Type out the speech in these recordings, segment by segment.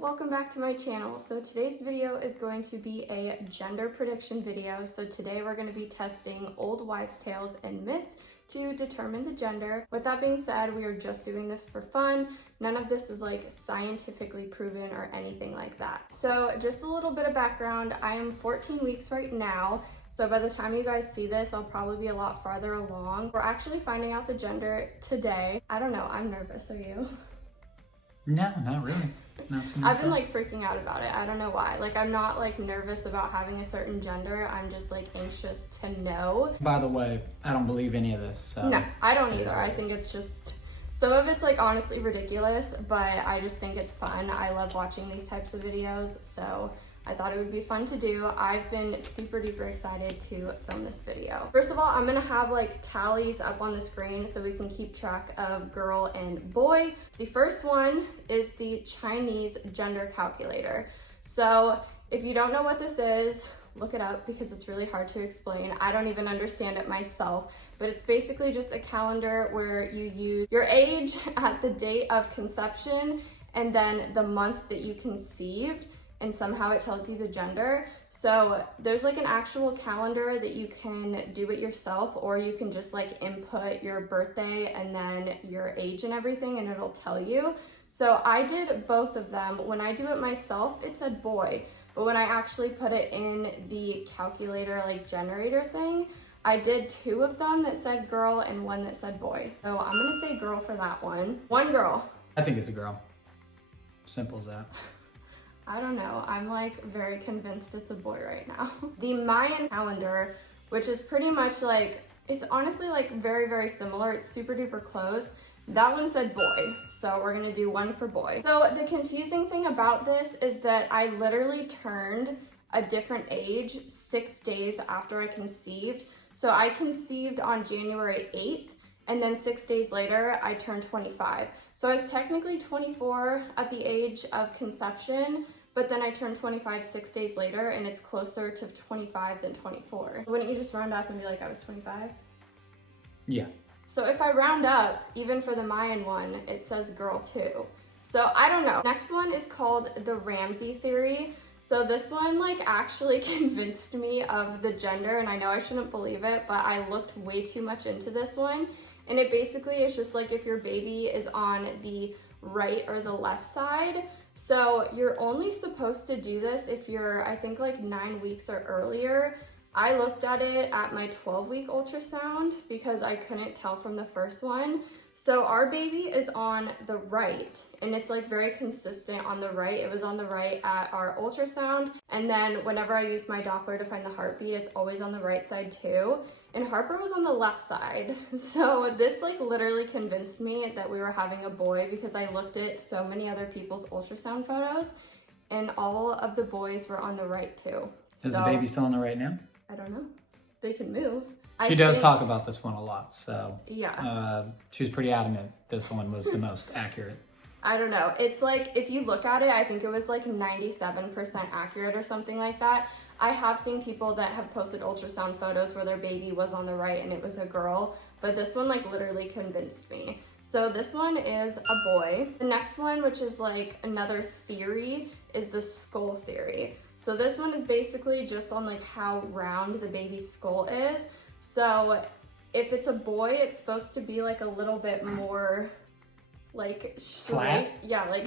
welcome back to my channel. So today's video is going to be a gender prediction video. So today we're going to be testing old wives' tales and myths to determine the gender. With that being said, we are just doing this for fun. None of this is like scientifically proven or anything like that. So just a little bit of background. I am 14 weeks right now. So by the time you guys see this, I'll probably be a lot farther along. We're actually finding out the gender today. I don't know, I'm nervous, are you? No, not really. Not too much. I've been like freaking out about it. I don't know why. Like I'm not like nervous about having a certain gender. I'm just like anxious to know. By the way, I don't believe any of this. So. No, I don't either. I think it's just, some of it's like honestly ridiculous, but I just think it's fun. I love watching these types of videos, so I thought it would be fun to do. I've been super duper excited to film this video. First of all, I'm gonna have like tallies up on the screen so we can keep track of girl and boy. The first one is the Chinese gender calculator. So if you don't know what this is, look it up because it's really hard to explain. I don't even understand it myself, but it's basically just a calendar where you use your age at the date of conception and then the month that you conceived, and somehow it tells you the gender. So there's like an actual calendar that you can do it yourself, or you can just like input your birthday and then your age and everything and it'll tell you. So I did both of them. When I do it myself, it said boy, but when I actually put it in the calculator like generator thing, I did two of them that said girl and one that said boy. So I'm gonna say girl for that one. One girl. I think it's a girl. Simple as that. I don't know, I'm like very convinced it's a boy right now. The Mayan calendar, which is pretty much like, it's honestly like very, very similar. It's super duper close. That one said boy, so we're gonna do one for boy. So the confusing thing about this is that I literally turned a different age 6 days after I conceived. So I conceived on January 8th, and then 6 days later, I turned 25. So I was technically 24 at the age of conception, but then I turned 25 6 days later, and it's closer to 25 than 24. Wouldn't you just round up and be like, I was 25? Yeah. So if I round up, even for the Mayan one, it says girl too. So I don't know. Next one is called the Ramsey theory. So this one like actually convinced me of the gender, and I know I shouldn't believe it, but I looked way too much into this one. And it basically is just like if your baby is on the right or the left side. So you're only supposed to do this if you're, I think like 9 weeks or earlier. I looked at it at my 12-week ultrasound because I couldn't tell from the first one. So our baby is on the right, and it's like very consistent on the right. It was on the right at our ultrasound. And then whenever I use my Doppler to find the heartbeat, it's always on the right side too. And Harper was on the left side. So this like literally convinced me that we were having a boy because I looked at so many other people's ultrasound photos and all of the boys were on the right too. Is the baby still on the right now? I don't know. They can move. She does talk about this one a lot, so yeah. She was pretty adamant this one was the most accurate. I don't know. It's like, if you look at it, I think it was like 97% accurate or something like that. I have seen people that have posted ultrasound photos where their baby was on the right and it was a girl, but this one like literally convinced me. So this one is a boy. The next one, which is like another theory, is the skull theory. So this one is basically just on like how round the baby's skull is. So if it's a boy, it's supposed to be like a little bit more like straight. Flat? Yeah, like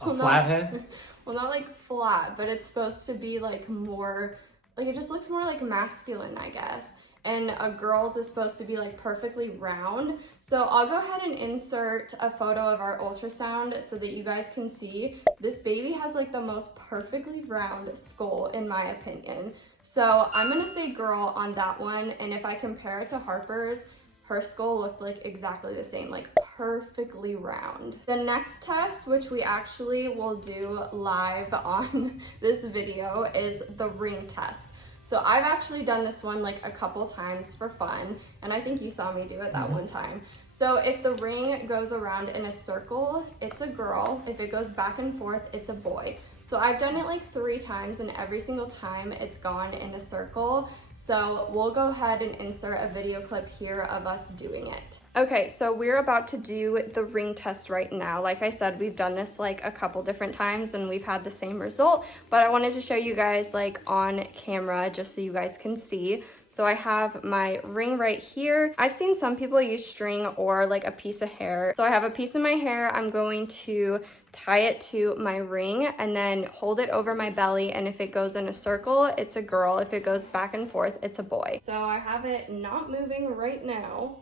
a flat head? Well, not like flat, but it's supposed to be like more, like it just looks more like masculine, I guess. And a girl's is supposed to be like perfectly round. So I'll go ahead and insert a photo of our ultrasound so that you guys can see. This baby has like the most perfectly round skull in my opinion. So I'm gonna say girl on that one. And if I compare it to Harper's, her skull looked like exactly the same, like perfectly round. The next test, which we actually will do live on this video, is the ring test. So I've actually done this one like a couple times for fun, and I think you saw me do it that one time. So if the ring goes around in a circle, it's a girl. If it goes back and forth, it's a boy. So I've done it like 3 times, and every single time it's gone in a circle. So we'll go ahead and insert a video clip here of us doing it. Okay, so we're about to do the ring test right now. Like I said, we've done this like a couple different times and we've had the same result, but I wanted to show you guys like on camera just so you guys can see. So I have my ring right here. I've seen some people use string or like a piece of hair. So I have a piece of my hair. I'm going to tie it to my ring and then hold it over my belly. And if it goes in a circle, it's a girl. If it goes back and forth, it's a boy. So I have it not moving right now.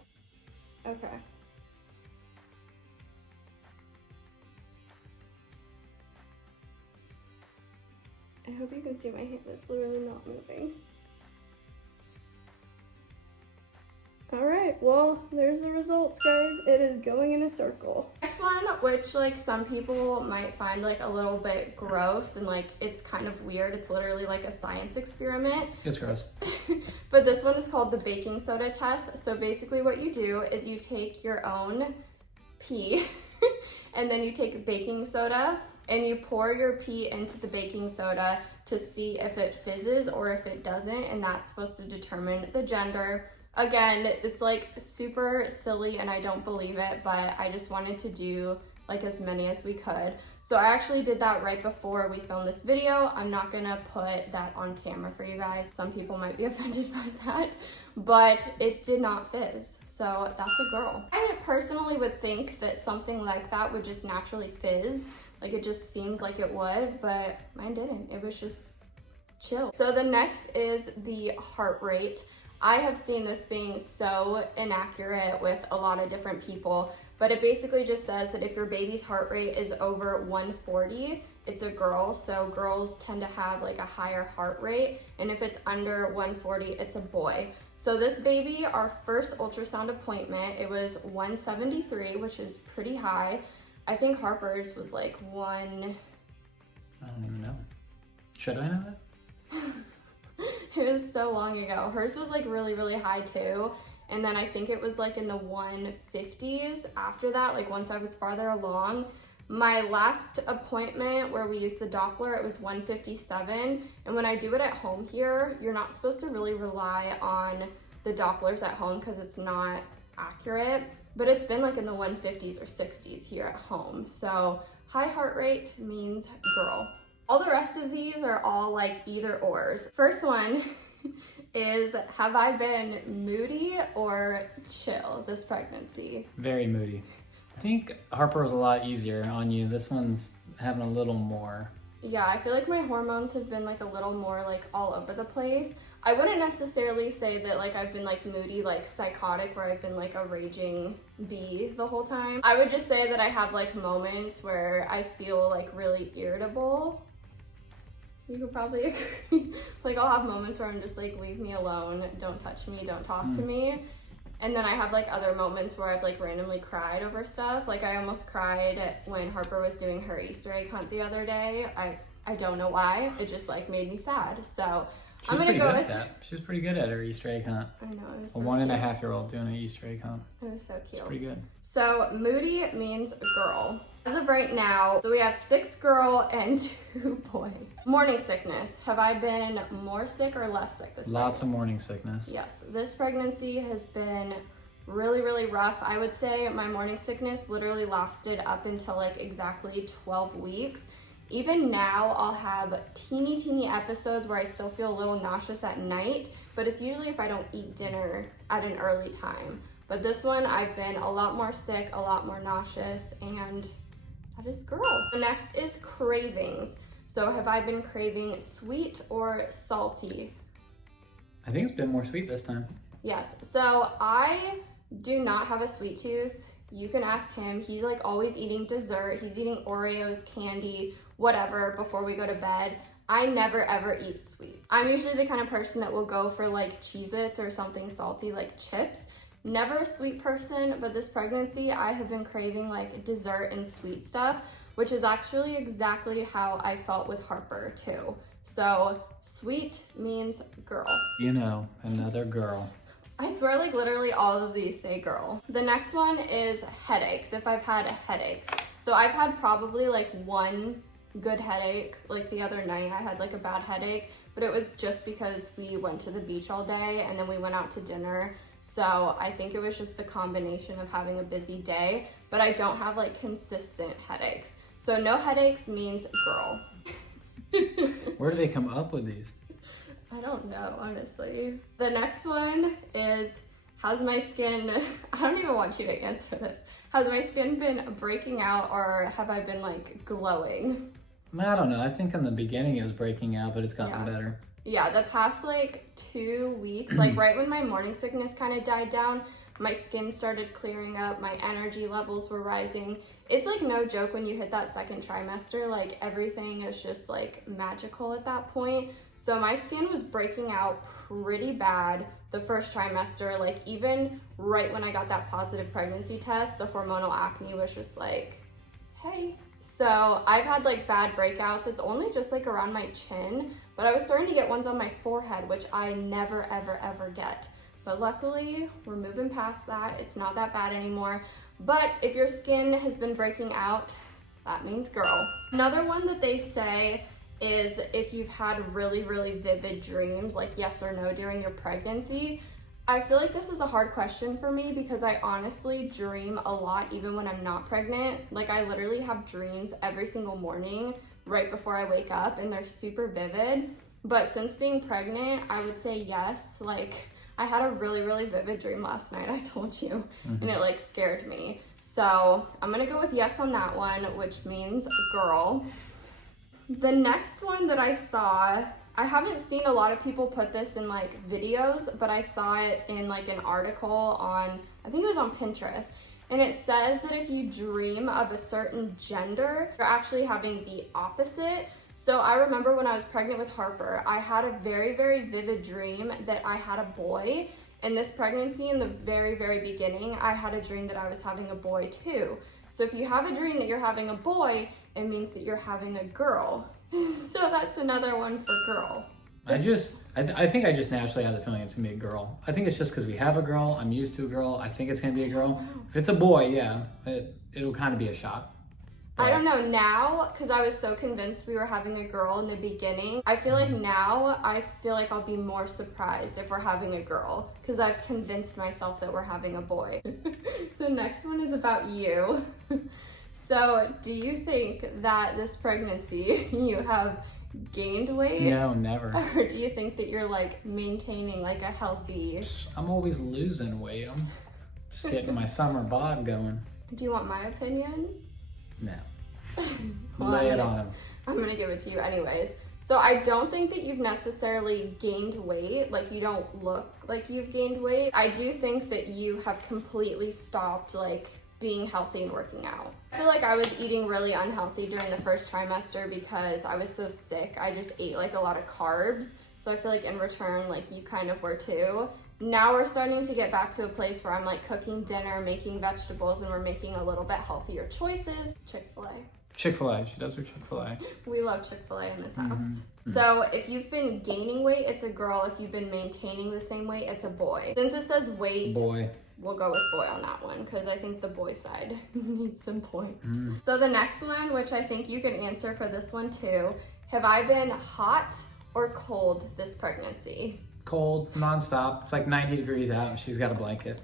Okay. I hope you can see my hand. It's literally not moving. All right, well, there's the results, guys. It is going in a circle. Next one, which like some people might find like a little bit gross and like it's kind of weird. It's literally like a science experiment. It's gross. But this one is called the baking soda test. So basically what you do is you take your own pee and then you take baking soda and you pour your pee into the baking soda to see if it fizzes or if it doesn't, and that's supposed to determine the gender. Again, it's like super silly and I don't believe it, but I just wanted to do like as many as we could. So I actually did that right before we filmed this video. I'm not gonna put that on camera for you guys. Some people might be offended by that, but it did not fizz. So that's a girl. I personally would think that something like that would just naturally fizz. Like it just seems like it would, but mine didn't. It was just chill. So the next is the heart rate. I have seen this being so inaccurate with a lot of different people, but it basically just says that if your baby's heart rate is over 140, it's a girl. So girls tend to have like a higher heart rate, and if it's under 140, it's a boy. So this baby, our first ultrasound appointment, it was 173, which is pretty high. I think Harper's was like I don't even know. Should I know that? It was so long ago. Hers was like really, really high too. And then I think it was like in the 150s after that, like once I was farther along. My last appointment where we used the Doppler, it was 157. And when I do it at home here, you're not supposed to really rely on the Dopplers at home because it's not accurate, but it's been like in the 150s or 60s here at home. So high heart rate means girl. All the rest of these are all like either ors. First one is, have I been moody or chill this pregnancy? Very moody. I think Harper was a lot easier on you. This one's having a little more. Yeah, I feel like my hormones have been like a little more like all over the place. I wouldn't necessarily say that like I've been like moody, like psychotic, where I've been like a raging bee the whole time. I would just say that I have like moments where I feel like really irritable. You could probably agree. Like I'll have moments where I'm just like, leave me alone, don't touch me, don't talk to me. And then I have like other moments where I've like randomly cried over stuff. Like I almost cried when Harper was doing her Easter egg hunt the other day. I don't know why, it just like made me sad. So I'm gonna go with that. She was pretty good at her Easter egg hunt. I know, it was a 1.5-year-old doing an Easter egg hunt. It was so cute. It's pretty good. So moody means girl. As of right now, so we have 6 girl and 2 boy. Morning sickness. Have I been more sick or less sick this pregnancy? Lots of morning sickness. Yes, this pregnancy has been really, really rough. I would say my morning sickness literally lasted up until like exactly 12 weeks. Even now, I'll have teeny episodes where I still feel a little nauseous at night, but it's usually if I don't eat dinner at an early time. But this one, I've been a lot more sick, a lot more nauseous, and that is girl. The next is cravings. So have I been craving sweet or salty? I think it's been more sweet this time. Yes, so I do not have a sweet tooth. You can ask him. He's like always eating dessert. He's eating Oreos, candy, whatever before we go to bed. I never ever eat sweets. I'm usually the kind of person that will go for like Cheez-Its or something salty like chips. Never a sweet person, but this pregnancy I have been craving like dessert and sweet stuff, which is actually exactly how I felt with Harper too. So sweet means girl. You know, another girl. I swear like literally all of these say girl. The next one is headaches, if I've had headaches. So I've had probably like one good headache. Like the other night I had like a bad headache, but it was just because we went to the beach all day and then we went out to dinner. So I think it was just the combination of having a busy day, but I don't have like consistent headaches. So no headaches means girl. Where do they come up with these? I don't know, honestly. The next one is, how's my skin, I don't even want you to answer this. Has my skin been breaking out or have I been like glowing? I don't know. I think in the beginning it was breaking out, but it's gotten Yeah. better. Yeah, the past like 2 weeks, like right when my morning sickness kind of died down, my skin started clearing up, my energy levels were rising. It's like no joke when you hit that second trimester, like everything is just like magical at that point. So my skin was breaking out pretty bad the first trimester, like even right when I got that positive pregnancy test, the hormonal acne was just like, hey. So I've had like bad breakouts. It's only just like around my chin, but I was starting to get ones on my forehead, which I never, ever, ever get. But luckily, we're moving past that. It's not that bad anymore. But if your skin has been breaking out, that means girl. Another one that they say is if you've had really, really vivid dreams, like yes or no during your pregnancy. I feel like this is a hard question for me because I honestly dream a lot even when I'm not pregnant. Like I literally have dreams every single morning right before I wake up and they're super vivid. But since being pregnant, I would say yes. Like I had a really, really vivid dream last night, I told you, and it like scared me. So I'm gonna go with yes on that one, which means girl. The next one that I saw, I haven't seen a lot of people put this in like videos, but I saw it in like an article on, I think it was on Pinterest. And it says that if you dream of a certain gender, you're actually having the opposite. So I remember when I was pregnant with Harper, I had a very, very vivid dream that I had a boy. And this pregnancy, in the very, very beginning, I had a dream that I was having a boy too. So if you have a dream that you're having a boy, it means that you're having a girl. So that's another one for girl. I think I just naturally have the feeling it's gonna be a girl. I think it's just because we have a girl. I'm used to a girl. I think it's gonna be a girl. If it's a boy, yeah, it'll kind of be a shock. I don't know now, because I was so convinced we were having a girl in the beginning. I feel like now, I feel like I'll be more surprised if we're having a girl, because I've convinced myself that we're having a boy. The next one is about you. So, do you think that this pregnancy you have gained weight? No, never. Or do you think that you're like maintaining like a healthy... I'm always losing weight. I'm just getting my summer bod going. Do you want my opinion? No. Well, Lay it on him. I'm gonna give it to you anyways. So I don't think that you've necessarily gained weight, like you don't look like you've gained weight. I do think that you have completely stopped like being healthy and working out. I feel like I was eating really unhealthy during the first trimester because I was so sick. I just ate like a lot of carbs. So I feel like in return, like you kind of were too. Now we're starting to get back to a place where I'm like cooking dinner, making vegetables, and we're making a little bit healthier choices. Chick-fil-A. Chick-fil-A. She does her Chick-fil-A. We love Chick-fil-A in this house. So if you've been gaining weight, it's a girl. If you've been maintaining the same weight, it's a boy. Since it says weight, Boy. we'll go with boy on that one because I think the boy side needs some points. So the next one, which I think you can answer for this one too, have I been hot or cold this pregnancy? Cold, nonstop. It's like 90 degrees out and she's got a blanket.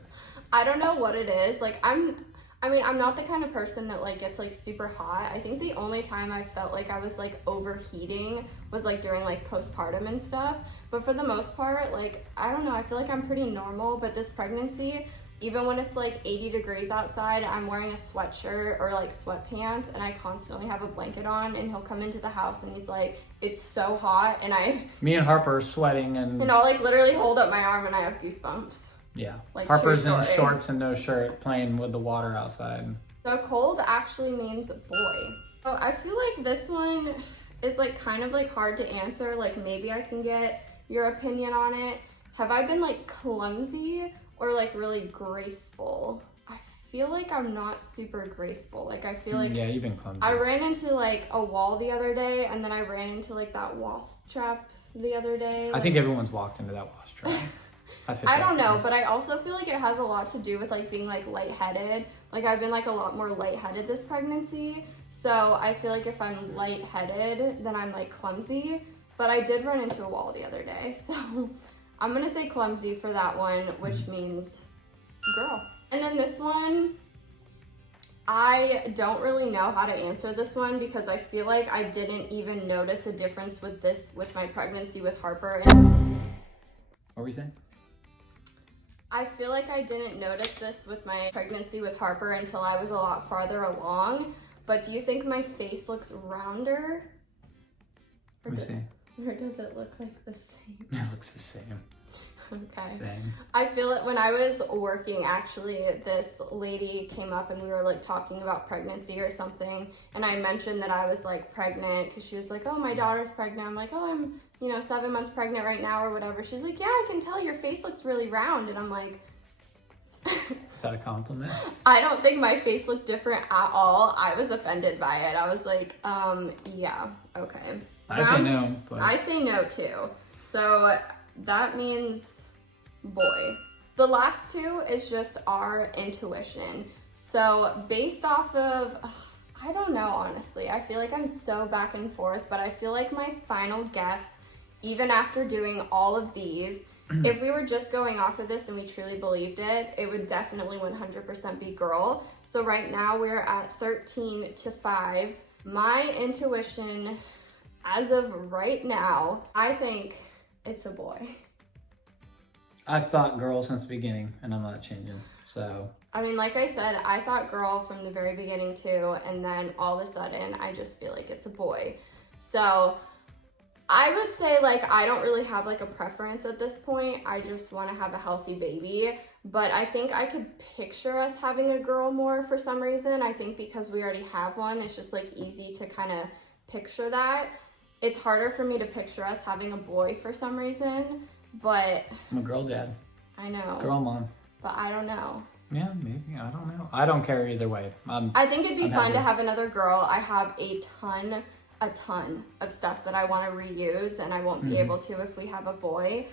I don't know what it is. Like I'm not the kind of person that like gets like super hot. I think the only time I felt like I was like overheating was like during like postpartum and stuff. But for the most part, like, I don't know, I feel like I'm pretty normal, but this pregnancy, even when it's like 80 degrees outside, I'm wearing a sweatshirt or like sweatpants and I constantly have a blanket on and he'll come into the house and he's like, it's so hot and Me and Harper are sweating and I'll like literally hold up my arm and I have goosebumps. Yeah. Like, Harper's true in story. shorts and no shirt playing with the water outside. So cold actually means boy. Oh, I feel like this one is like kind of like hard to answer. Like maybe I can get your opinion on it. Have I been like clumsy or like really graceful? I feel like I'm not super graceful. Like I feel like Yeah, you've been clumsy. I ran into like a wall the other day and then I ran into like that wasp trap the other day. I think everyone's walked into that wasp trap. I don't know, but I also feel like it has a lot to do with like being like lightheaded. Like I've been like a lot more lightheaded this pregnancy. So I feel like if I'm lightheaded, then I'm like clumsy. but I did run into a wall the other day, so I'm gonna say clumsy for that one, which means girl. And then this one, I don't really know how to answer this one because I feel like I didn't even notice a difference with my pregnancy with Harper. And what were you saying? I feel like I didn't notice this with my pregnancy with Harper until I was a lot farther along. But do you think my face looks rounder? Let me see. Or does it look like the same? It looks the same. Okay. Same. I feel it when I was working, actually, this lady came up and we were like talking about pregnancy or something. And I mentioned that I was like pregnant because she was like, oh, my daughter's pregnant. I'm like, oh, I'm, 7 months pregnant right now or whatever. She's like, yeah, I can tell your face looks really round. And I'm like, is that a compliment? I don't think my face looked different at all. I was offended by it. I was like, yeah, okay. I say no. But... I say no too. So that means boy. The last two is just our intuition. So based off of, I don't know, honestly. I feel like I'm so back and forth, but I feel like my final guess, even after doing all of these, if we were just going off of this and we truly believed it, it would definitely 100% be girl. So right now we're at 13-5. My intuition, as of right now, I think it's a boy. I've thought girl since the beginning, and I'm not changing, so. I mean, like I said, I thought girl from the very beginning too, and then all of a sudden, I just feel like it's a boy. So I would say, like, I don't really have like a preference at this point. I just want to have a healthy baby. But I think I could picture us having a girl more for some reason. I think because we already have one, it's just like easy to kind of picture that. It's harder for me to picture us having a boy for some reason, but... I'm a girl dad. I know. Girl mom. But I don't know. Yeah, maybe. I don't know. I don't care either way. I think it'd be fun to have another girl. I have a ton of stuff that I want to reuse, and I won't be able to if we have a boy.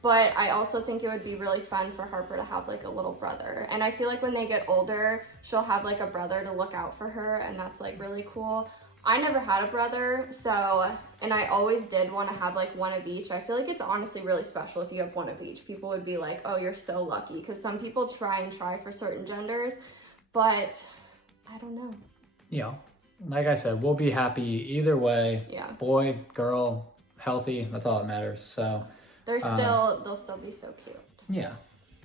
But I also think it would be really fun for Harper to have like a little brother. And I feel like when they get older, she'll have like a brother to look out for her, and that's like really cool. I never had a brother, so, and I always did want to have like one of each. I feel like it's honestly really special if you have one of each. People would be like, oh, you're so lucky, because some people try for certain genders, but I don't know. Yeah, like I said, we'll be happy either way. Yeah. Boy, girl, healthy, that's all that matters, so. They'll still be so cute. Yeah,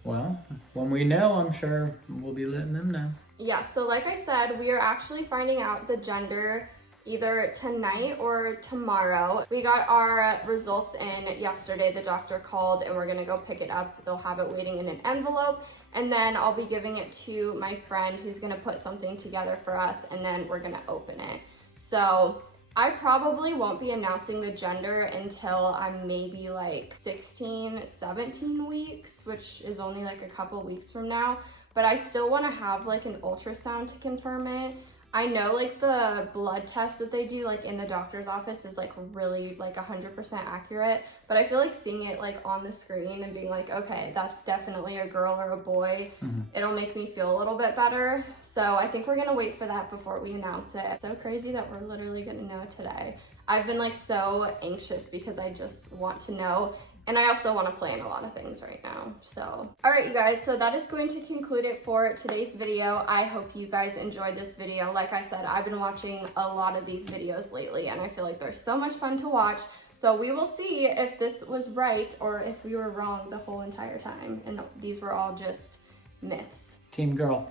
well, when we know, I'm sure we'll be letting them know. Yeah, so like I said, we are actually finding out the gender either tonight or tomorrow. We got our results in yesterday. The doctor called and we're gonna go pick it up. They'll have it waiting in an envelope, and then I'll be giving it to my friend who's gonna put something together for us, and then we're gonna open it. So I probably won't be announcing the gender until I'm maybe like 16, 17 weeks, which is only like a couple weeks from now. But I still want to have like an ultrasound to confirm it. I know like the blood test that they do like in the doctor's office is like really like 100% accurate, but I feel like seeing it like on the screen and being like, okay, that's definitely a girl or a boy, it'll make me feel a little bit better. So I think we're gonna wait for that before we announce it. It's so crazy that we're literally gonna know today. I've been like so anxious because I just want to know. And I also want to plan a lot of things right now, so. All right, you guys, so that is going to conclude it for today's video. I hope you guys enjoyed this video. Like I said, I've been watching a lot of these videos lately, and I feel like they're so much fun to watch. So we will see if this was right or if we were wrong the whole entire time. And these were all just myths. Team girl.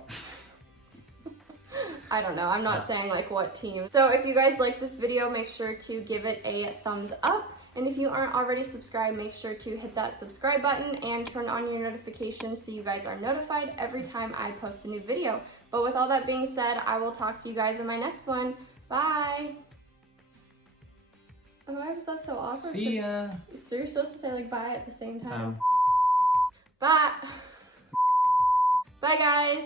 I don't know, I'm not saying like what team. So if you guys like this video, make sure to give it a thumbs up. And if you aren't already subscribed, make sure to hit that subscribe button and turn on your notifications so you guys are notified every time I post a new video. But with all that being said, I will talk to you guys in my next one. Bye! Oh, why was that so awkward? See ya! So you're supposed to say like bye at the same time. Bye! Bye guys!